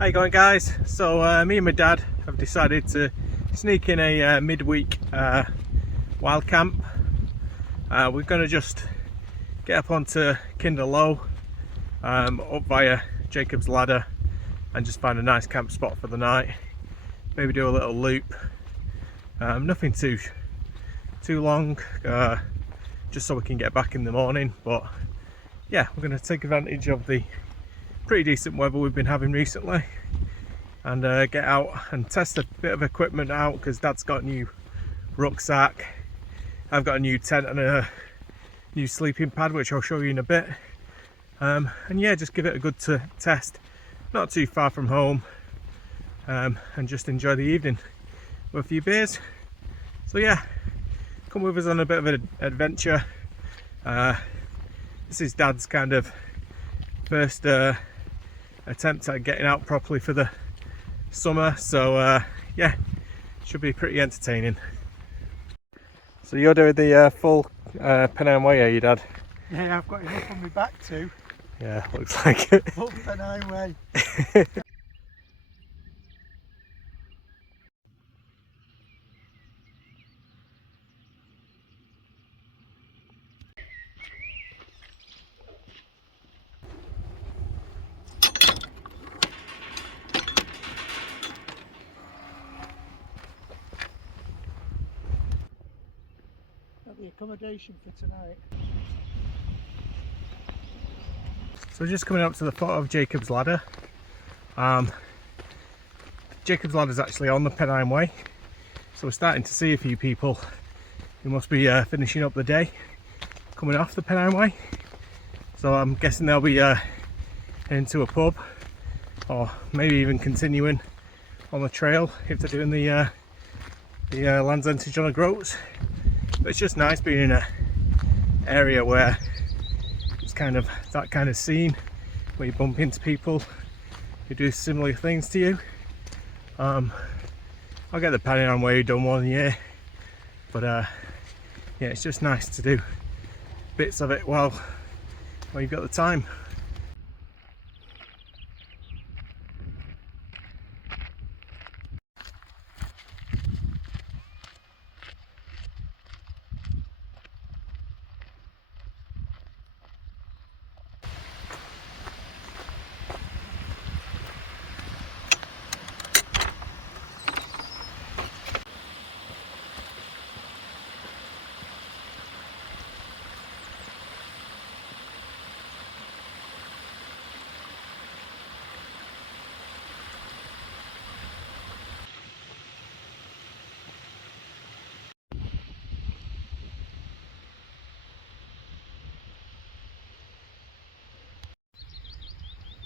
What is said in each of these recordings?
How you going, guys? So me and my dad have decided to sneak in a midweek wild camp. We're going to just get up onto Kinder Low, up via Jacob's Ladder, and just find a nice camp spot for the night. Maybe do a little loop. Nothing too long, just so we can get back in the morning. But yeah, we're going to take advantage of the pretty decent weather we've been having recently and get out and test a bit of equipment out, because Dad's got a new rucksack, I've got a new tent and a new sleeping pad, which I'll show you in a bit. And yeah, just give it a good test, not too far from home, and just enjoy the evening with a few beers. So yeah, come with us on a bit of an adventure. This is Dad's kind of first attempt at getting out properly for the summer, so yeah, should be pretty entertaining. So you're doing the full Pennine Way, are you, Dad? Yeah, I've got enough on my back too. Yeah, looks like it. Full Pennine Way. The accommodation for tonight. So we're just coming up to the foot of Jacob's Ladder. Jacob's Ladder is actually on the Pennine Way, so we're starting to see a few people who must be finishing up the day coming off the Pennine Way. So I'm guessing they'll be heading to a pub, or maybe even continuing on the trail if they're doing the Land's End to John O'Groats. But it's just nice being in an area where it's kind of that kind of scene where you bump into people who do similar things to you. I'll get the Pennine Way done one year, but yeah, it's just nice to do bits of it while you've got the time.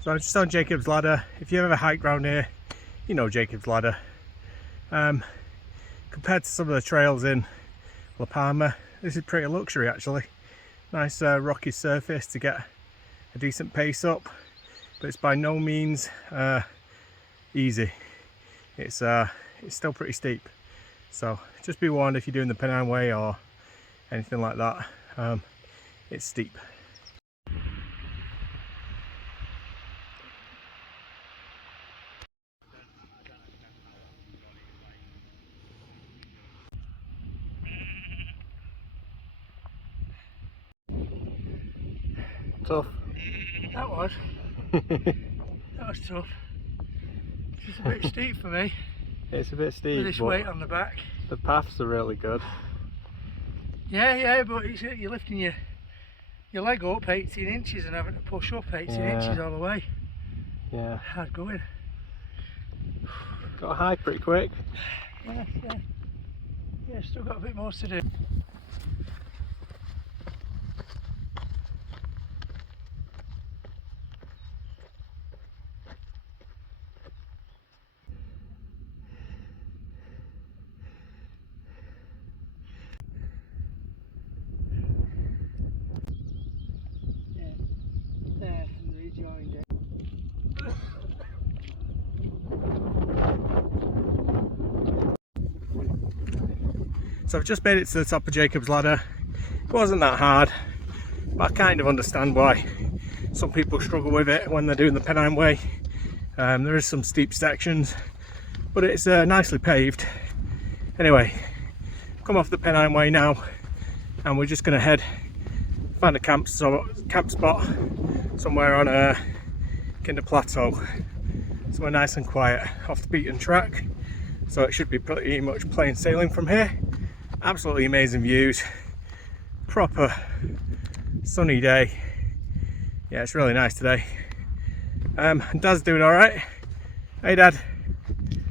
So I'm just on Jacob's Ladder. If you ever hike around here, you know Jacob's Ladder. Compared to some of the trails in La Palma, this is pretty luxury actually. Nice rocky surface to get a decent pace up, but it's by no means easy. It's still pretty steep. So just be warned if you're doing the Pennine Way or anything like that, it's steep. Tough. That was. That was tough. It's just a bit steep for me. It's a bit steep. With this weight on the back. The paths are really good. Yeah, but you're lifting your leg up 18 inches and having to push up 18 inches all the way. Yeah. Hard going. Got high pretty quick. Yeah, still got a bit more to do. There and rejoined it. So I've just made it to the top of Jacob's Ladder. It wasn't that hard, but I kind of understand why some people struggle with it when they're doing the Pennine Way. There is some steep sections, but it's nicely paved. Anyway, come off the Pennine Way now, and we're just going to find a camp spot somewhere on a Kinder Plateau, somewhere nice and quiet, off the beaten track. So it should be pretty much plain sailing from here. Absolutely amazing views, proper sunny day. Yeah, it's really nice today. Dad's doing all right. Hey, Dad.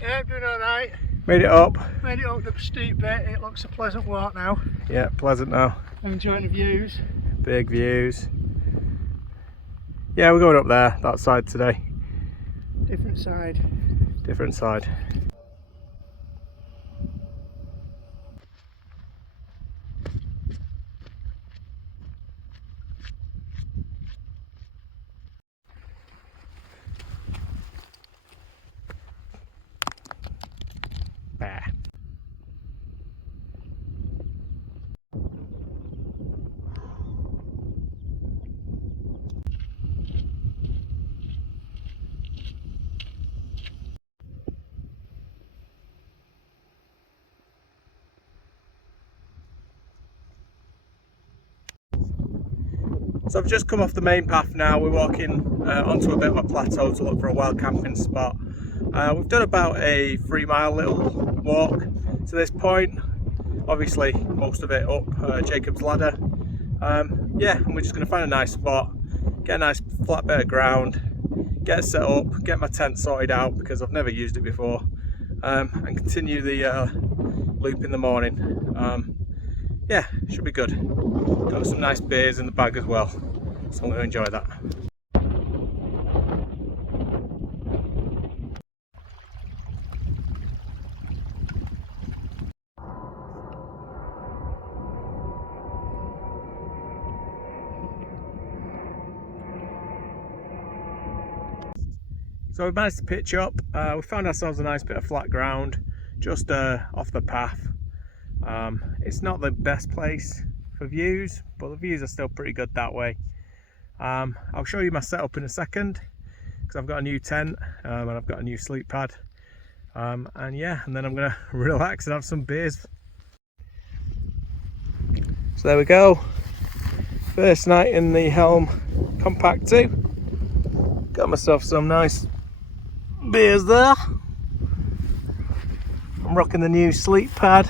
Yeah, I'm doing all right. Made it up. Made it up the steep bit. It looks a pleasant walk now. Yeah, pleasant now. I'm enjoying the views. Big views. Yeah, we're going up there, that side today. Different side. Different side. Bah. So I've just come off the main path now. We're walking onto a bit of a plateau to look for a wild camping spot. We've done about a 3-mile little walk to this point. Obviously most of it up Jacob's Ladder. Yeah, and we're just going to find a nice spot, get a nice flat bit of ground, get it set up, get my tent sorted out because I've never used it before, and continue the loop in the morning. Yeah, should be good. Got some nice beers in the bag as well, so I'm going to enjoy that. So we managed to pitch up. We found ourselves a nice bit of flat ground just off the path. It's not the best place for views, but the views are still pretty good that way. I'll show you my setup in a second because I've got a new tent and I've got a new sleep pad. And yeah, and then I'm gonna relax and have some beers. So there we go. First night in the Helm Compact 2. Got myself some nice beers there. I'm rocking the new sleep pad.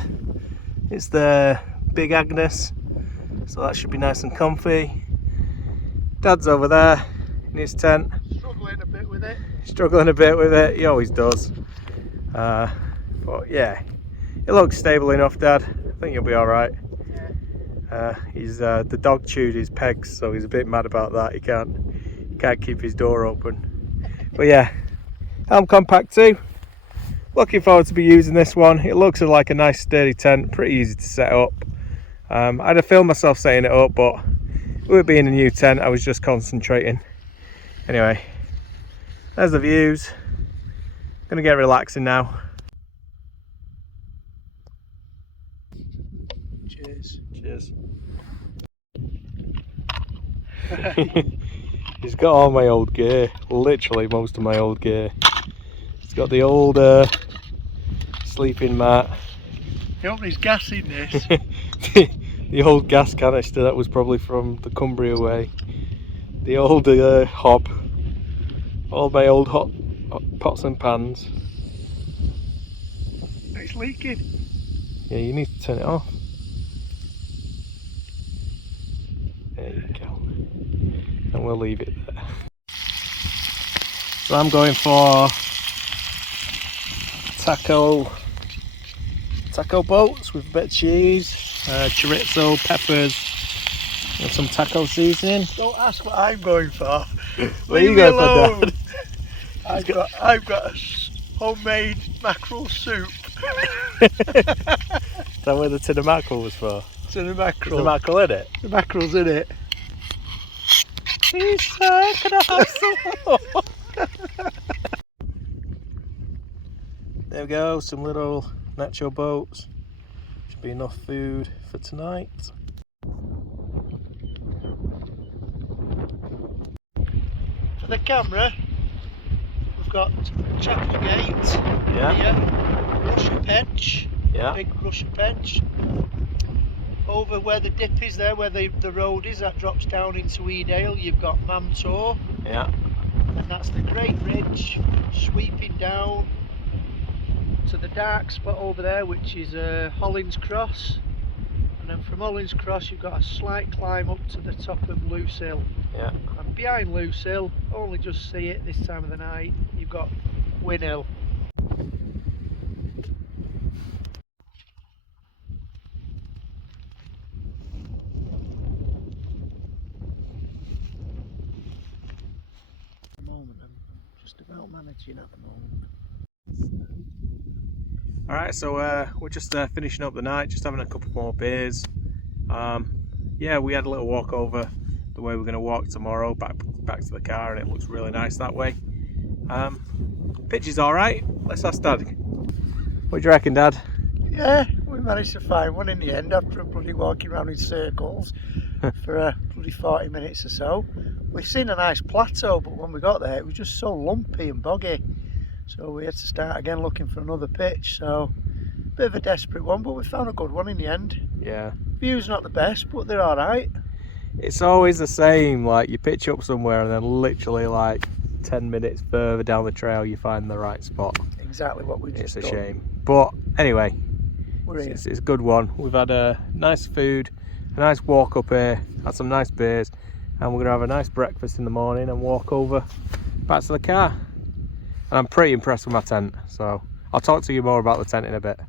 It's the Big Agnes, so that should be nice and comfy. Dad's over there in his tent. Struggling a bit with it. Struggling a bit with it, he always does. But yeah, it looks stable enough, Dad. I think you'll be alright. Yeah. The dog chewed his pegs, so he's a bit mad about that. He can't keep his door open. But yeah, Helm Compact 2. Looking forward to be using this one. It looks like a nice sturdy tent, pretty easy to set up. I had to film myself setting it up, but with it being a new tent, I was just concentrating. Anyway, there's the views. Gonna get relaxing now. Cheers. Cheers. He's got all my old gear, literally most of my old gear. He's got the old sleeping mat. You hope there's gas in this. The old gas canister that was probably from the Cumbria way. The old hob. All my old hot pots and pans. It's leaking. Yeah, you need to turn it off. There you go. And we'll leave it there. So I'm going for taco boats with a bit of cheese, chorizo, peppers, and some taco seasoning. Don't ask what I'm going for. What are you going for, Dad? I've got a homemade mackerel soup. Is that what the tin of mackerel was for? To the mackerel. Is the mackerel in it? The mackerel's in it. Please, sir, can I have some more? There we go, some little nacho boats. Should be enough food for tonight. For the camera, the you've got Chapel Gate. Yeah. Here, Russia Pench. Yeah. Big Russia Pench. Over where the dip is there, where the road is, that drops down into Edale, you've got Mamtor. Yeah. And that's the Great Ridge sweeping down to the dark spot over there, which is Hollins Cross. And then from Hollins Cross you've got a slight climb up to the top of Loose Hill. Yeah. And behind Loose Hill, only just see it this time of the night, you've got Win Hill. At the moment I'm just about managing at the moment. Alright, so we're just finishing up the night, just having a couple more beers. Yeah, we had a little walk over the way we're going to walk tomorrow, back to the car, and it looks really nice that way. Pitch is alright. Let's ask Dad. What do you reckon, Dad? Yeah, we managed to find one in the end after bloody walking around in circles for bloody 40 minutes or so. We've seen a nice plateau, but when we got there it was just so lumpy and boggy. So we had to start again looking for another pitch. So a bit of a desperate one, but we found a good one in the end. Yeah. View's not the best, but they're alright. It's always the same, like you pitch up somewhere and then literally like 10 minutes further down the trail you find the right spot. Exactly what we just It's a done. shame. But anyway, We're here. it's a good one. We've had a nice food, a nice walk up here, had some nice beers, and we're going to have a nice breakfast in the morning and walk over back to the car. And I'm pretty impressed with my tent, so I'll talk to you more about the tent in a bit.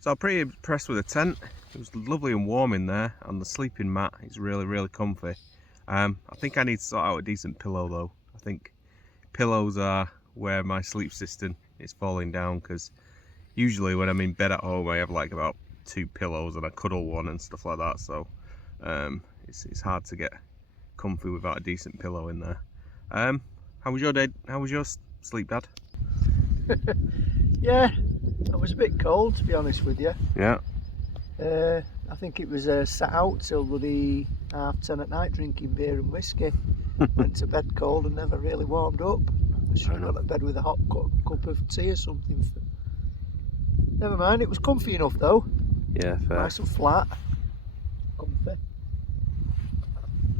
So I'm pretty impressed with the tent. It was lovely and warm in there, and the sleeping mat is really comfy. I think I need to sort out a decent pillow though. I think pillows are where my sleep system is falling down, because usually when I'm in bed at home I have like about 2 pillows and I cuddle one and stuff like that, so it's hard to get comfy without a decent pillow in there. How was your day? How was your sleep, Dad? Yeah, I was a bit cold to be honest with you. Yeah. I think it was sat out till bloody 10:30 at night drinking beer and whiskey. Went to bed cold and never really warmed up. I should have gone to bed with a hot cup of tea or something. Never mind, it was comfy enough though. Yeah, fair. Nice and flat. Comfy.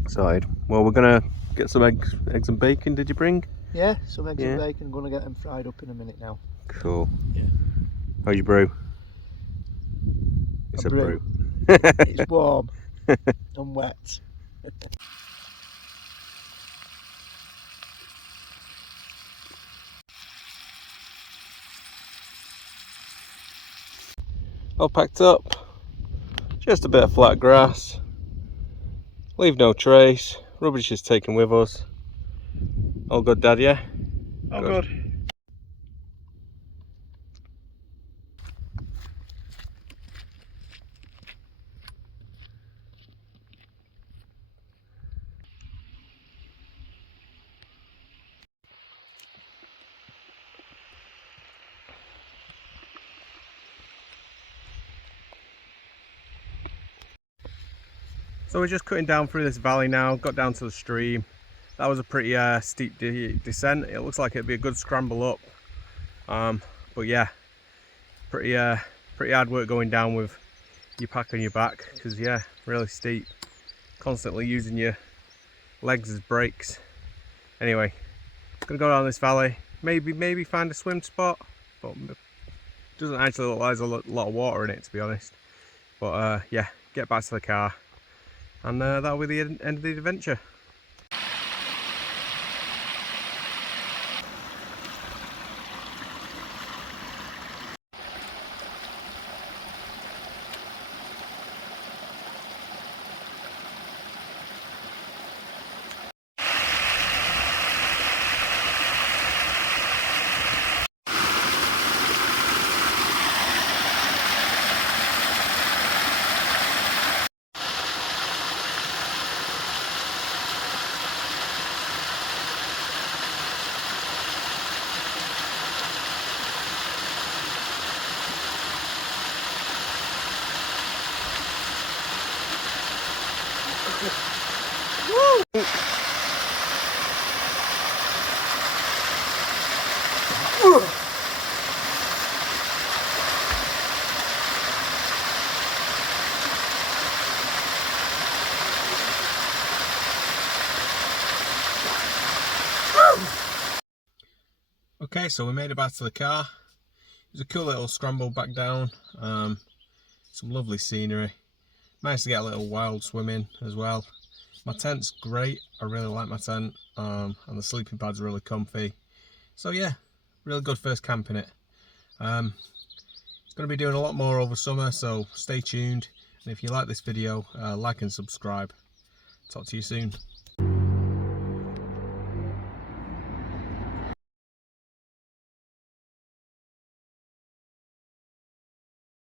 Sorted. Well, we're gonna get some eggs and bacon. Did you bring? Yeah, some eggs and Yeah. bacon. I'm going to get them fried up in a minute now. Cool. Yeah. How's your brew? It's a brew. brew. It's warm and wet. All packed up. Just a bit of flat grass. Leave no trace. Rubbish is taken with us. All good, Dad, yeah? Oh, good. So we're just cutting down through this valley now, got down to the stream. That was a pretty steep descent. It looks like it'd be a good scramble up. But yeah, pretty hard work going down with your pack on your back, because yeah, really steep. Constantly using your legs as brakes. Anyway, gonna go down this valley, maybe find a swim spot, but it doesn't actually look like there's a lot of water in it, to be honest. But yeah, get back to the car. And that'll be the end of the adventure. Okay, so we made it back to the car. It was a cool little scramble back down. Some lovely scenery. Managed to get a little wild swim in as well. My tent's great. I really like my tent, and the sleeping pad's really comfy. So yeah, really good first camp in it. It's going to be doing a lot more over summer, so stay tuned. And if you like this video, like and subscribe. Talk to you soon.